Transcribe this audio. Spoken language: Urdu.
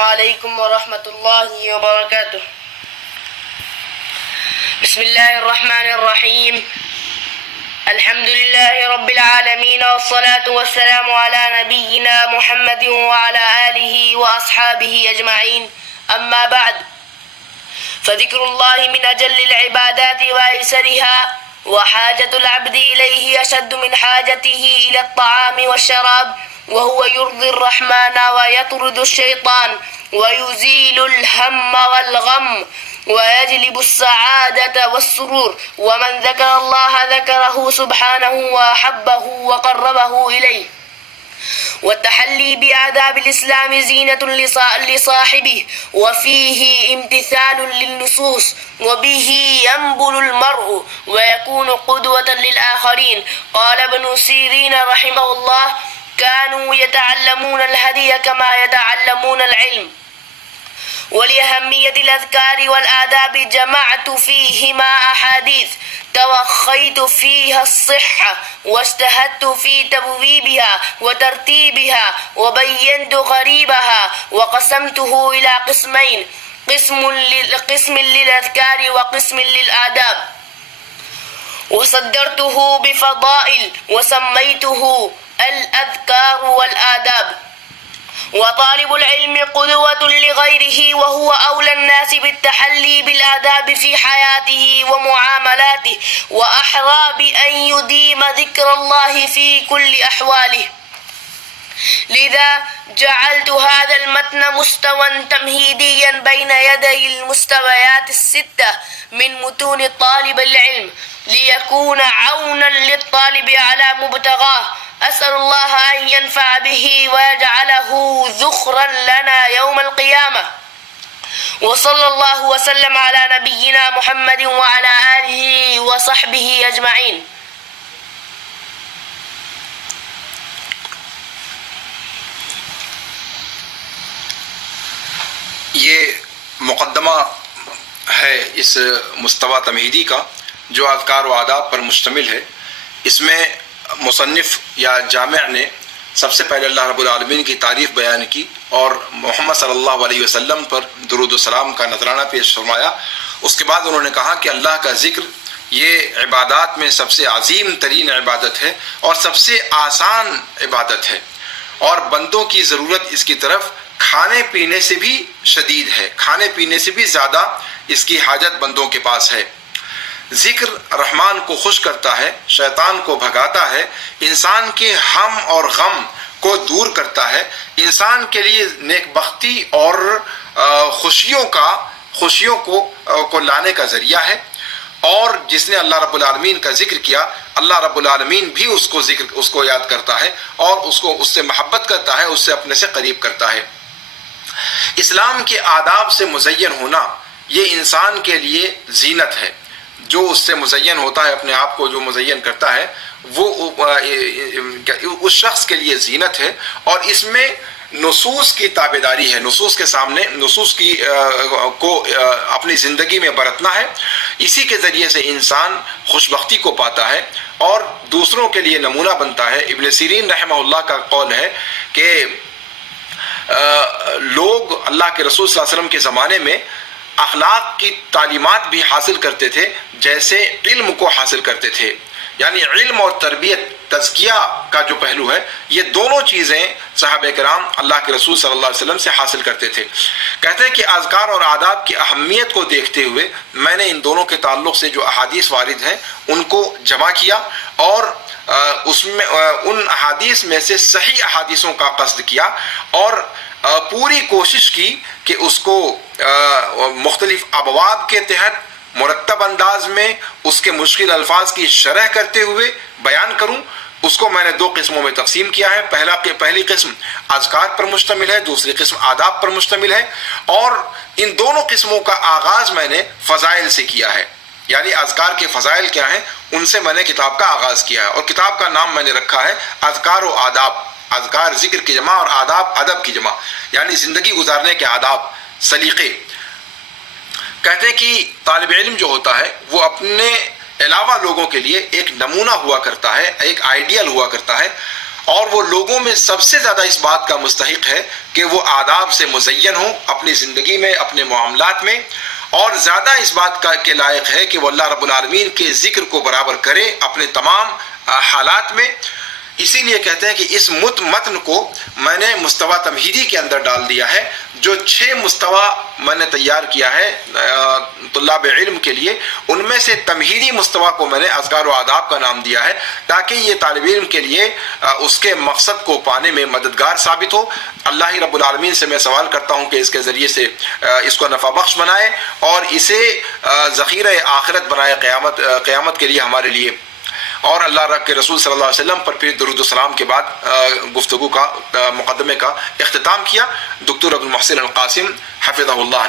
عليكم ورحمة الله وبركاته. بسم الله الرحمن الرحيم. الحمد لله رب العالمين، والصلاة والسلام على نبينا محمد وعلى آله وأصحابه أجمعين. أما بعد، فذكر الله من أجل العبادات وأيسرها، وحاجة العبد إليه أشد من حاجته إلى الطعام والشراب، وهو يرضي الرحمن ويطرد الشيطان ويزيل الهم والغم ويجلب السعادة والسرور. ومن ذكر الله ذكره سبحانه وأحبه وقربه إليه. والتحلي بآداب الإسلام زينة لصاحبه، وفيه امتثال للنصوص، وبه ينبل المرء ويكون قدوة للآخرين. قال ابن سيرين رحمه الله: كانوا يتعلمون الهدي كما يتعلمون العلم. ولأهمية الأذكار والآداب جمعت فيهما أحاديث توخيت فيها الصحة، واجتهدت في تبويبها وترتيبها، وبينت غريبها، وقسمته إلى قسمين: قسم للأذكار وقسم للآداب، وصدرته بفضائل وسميته الأذكار والآداب. وطالب العلم قدوة لغيره، وهو أولى الناس بالتحلي بالآداب في حياته ومعاملاته، وأحرى بأن يديم ذكر الله في كل أحواله. لذا جعلت هذا المتن مستوى تمهيديا بين يدي المستويات الستة من متون طالب العلم، ليكون عونا للطالب على مبتغاه. أسأل الله أن ينفع به ويجعله ذخرا لنا يوم القيامة. وصلى الله وسلم على نبينا محمد وعلى آله وصحبه أجمعين. یہ مقدمہ ہے اس مستوی تمہیدی کا جو اذکار و آداب پر مشتمل ہے. اس میں مصنف یا جامع نے سب سے پہلے اللہ رب العالمین کی تعریف بیان کی اور محمد صلی اللہ علیہ وسلم پر درود و سلام کا نذرانہ پیش فرمایا. اس کے بعد انہوں نے کہا کہ اللہ کا ذکر یہ عبادات میں سب سے عظیم ترین عبادت ہے اور سب سے آسان عبادت ہے، اور بندوں کی ضرورت اس کی طرف کھانے پینے سے بھی شدید ہے، کھانے پینے سے بھی زیادہ اس کی حاجت بندوں کے پاس ہے. ذکر رحمان کو خوش کرتا ہے، شیطان کو بھگاتا ہے، انسان کے ہم اور غم کو دور کرتا ہے، انسان کے لیے نیک بختی اور خوشیوں کو لانے کا ذریعہ ہے. اور جس نے اللہ رب العالمین کا ذکر کیا، اللہ رب العالمین بھی اس کو یاد کرتا ہے اور اس سے محبت کرتا ہے، اس سے اپنے سے قریب کرتا ہے. اسلام کے آداب سے مزین ہونا یہ انسان کے لیے زینت ہے. جو اس سے مزین ہوتا ہے، اپنے آپ کو جو مزین کرتا ہے، وہ اس شخص کے لیے زینت ہے. اور اس میں نصوص کی تابعداری ہے، نصوص کے سامنے نصوص کو اپنی زندگی میں برتنا ہے. اسی کے ذریعے سے انسان خوشبختی کو پاتا ہے اور دوسروں کے لیے نمونہ بنتا ہے. ابن سیرین رحمہ اللہ کا قول ہے کہ لوگ اللہ کے رسول صلی اللہ علیہ وسلم کے زمانے میں اخلاق کی تعلیمات بھی حاصل کرتے تھے جیسے علم کو حاصل کرتے تھے. یعنی علم اور تربیت، تزکیہ کا جو پہلو ہے، یہ دونوں چیزیں صحابہ کرام اللہ کے رسول صلی اللہ علیہ وسلم سے حاصل کرتے تھے. کہتے ہیں کہ اذکار اور آداب کی اہمیت کو دیکھتے ہوئے میں نے ان دونوں کے تعلق سے جو احادیث وارد ہیں ان کو جمع کیا اور اس میں ان احادیث میں سے صحیح احادیثوں کا قصد کیا اور پوری کوشش کی کہ اس کو مختلف ابواب کے تحت مرتب انداز میں اس کے مشکل الفاظ کی شرح کرتے ہوئے بیان کروں. اس کو میں نے دو قسموں میں تقسیم کیا ہے. پہلی قسم اذکار پر مشتمل ہے، دوسری قسم آداب پر مشتمل ہے. اور ان دونوں قسموں کا آغاز میں نے فضائل سے کیا ہے، یعنی اذکار کے فضائل کیا ہیں ان سے میں نے کتاب کا آغاز کیا ہے. اور کتاب کا نام میں نے رکھا ہے اذکار و آداب. اذکار ذکر کی جمع اور آداب ادب کی جمع، یعنی زندگی گزارنے کے آداب، سلیقے. کہتے ہیں کہ طالب علم جو ہوتا ہے وہ اپنے علاوہ لوگوں کے لیے ایک نمونہ ہوا کرتا ہے، ایک آئیڈیل ہوا کرتا ہے. اور وہ لوگوں میں سب سے زیادہ اس بات کا مستحق ہے کہ وہ آداب سے مزین ہوں اپنی زندگی میں، اپنے معاملات میں، اور زیادہ اس بات کے لائق ہے کہ وہ اللہ رب العالمین کے ذکر کو برابر کرے اپنے تمام حالات میں۔ اسی لیے کہتے ہیں کہ اس متن کو میں نے مستوی تمہیدی کے اندر ڈال دیا ہے، جو 6 مستوی میں نے تیار کیا ہے طلاب علم کے لیے، ان میں سے تمہیدی مستوی کو میں نے اذکار و آداب کا نام دیا ہے، تاکہ یہ طالب علم کے لیے اس کے مقصد کو پانے میں مددگار ثابت ہو۔ اللہ رب العالمین سے میں سوال کرتا ہوں کہ اس کے ذریعے سے اس کو نفع بخش بنائے اور اسے ذخیرہ آخرت بنائے قیامت کے لیے ہمارے لیے۔ اور اللہ کے رسول صلی اللہ علیہ وسلم پر پھر درود و سلام کے بعد گفتگو کا مقدمے کا اختتام کیا دکتور عبد المحسن القاسم حفظہ اللہ نے۔